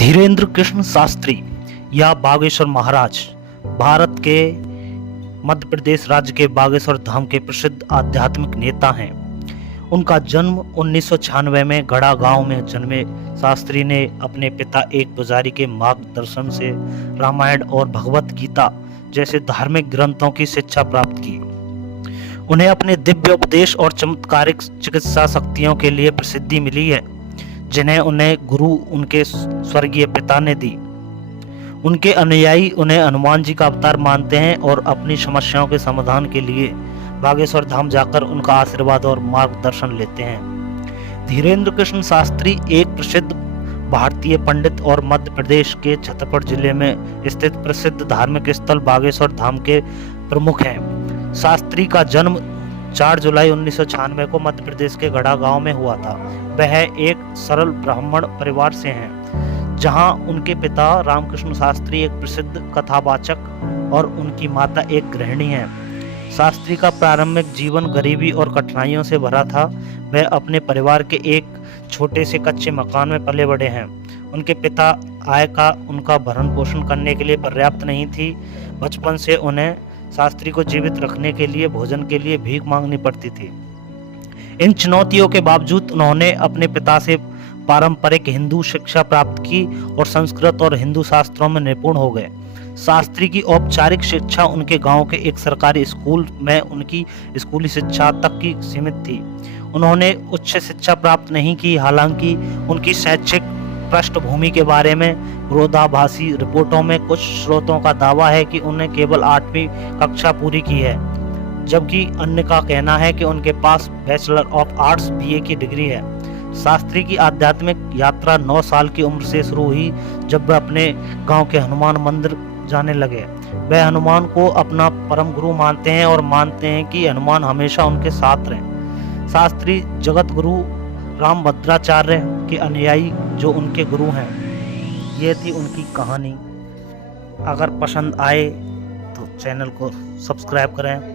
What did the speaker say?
धीरेन्द्र कृष्ण शास्त्री या बागेश्वर महाराज भारत के मध्य प्रदेश राज्य के बागेश्वर धाम के प्रसिद्ध आध्यात्मिक नेता हैं। उनका जन्म 1996 में गढ़ा गांव में जन्मे शास्त्री ने अपने पिता एक पुजारी के मार्गदर्शन से रामायण और भगवत गीता जैसे धार्मिक ग्रंथों की शिक्षा प्राप्त की। उन्हें अपने दिव्य उपदेश और चमत्कारिक चिकित्सा शक्तियों के लिए प्रसिद्धि मिली है, जिन्हें उन्हें गुरु उनके स्वर्गीय पिता ने दी। उनके अनुयायी उन्हें हनुमान जी का अवतार मानते हैं और अपनी समस्याओं के समाधान के लिए बागेश्वर धाम जाकर उनका आशीर्वाद और मार्गदर्शन लेते हैं। धीरेन्द्र कृष्ण शास्त्री एक प्रसिद्ध भारतीय पंडित और मध्य प्रदेश के छतरपुर जिले में स्थित प्रसिद्ध धार्मिक स्थल बागेश्वर धाम के प्रमुख हैं। शास्त्री का जन्म 4 जुलाई 1996 को मध्य प्रदेश के गढ़ा गांव में हुआ था। वह एक सरल ब्राह्मण परिवार से हैं, जहां उनके पिता रामकृष्ण शास्त्री एक प्रसिद्ध कथावाचक और उनकी माता एक गृहिणी हैं। शास्त्री का प्रारंभिक जीवन गरीबी और कठिनाइयों से भरा था। वह अपने परिवार के एक छोटे से कच्चे मकान में पले बड़े हैं। उनके पिता आय का उनका भरण पोषण करने के लिए पर्याप्त नहीं थी। बचपन से उन्हें शास्त्री को जीवित रखने के लिए भोजन के लिए भीख मांगनी पड़ती थी। इन चुनौतियों के बावजूद उन्होंने अपने पिता से पारंपरिक हिंदू शिक्षा प्राप्त की और संस्कृत और हिंदू शास्त्रों में निपुण हो गए। शास्त्री की औपचारिक शिक्षा उनके गांव के एक सरकारी स्कूल में उनकी स्कूली शिक्षा तक की सीमित थी। उन्होंने उच्च शिक्षा प्राप्त नहीं की। हालांकि उनकी शैक्षिक पृष्ठभूमि के बारे में विरोधाभासी रिपोर्टों में कुछ स्रोतों का दावा है कि उन्हें केवल 8वीं कक्षा पूरी की है, जबकि अन्य का कहना है कि उनके पास बैचलर ऑफ आर्ट्स बीए की डिग्री है। शास्त्री की आध्यात्मिक यात्रा 9 साल की उम्र से शुरू हुई, जब वह अपने गांव के हनुमान मंदिर जाने लगे। वह हनुमान को अपना परम गुरु मानते हैं और मानते हैं कि हनुमान हमेशा उनके साथ रहे। शास्त्री जगत गुरु रामभद्राचार्य के अनुयायी जो उनके गुरु हैं। ये थी उनकी कहानी। अगर पसंद आए तो चैनल को सब्सक्राइब करें।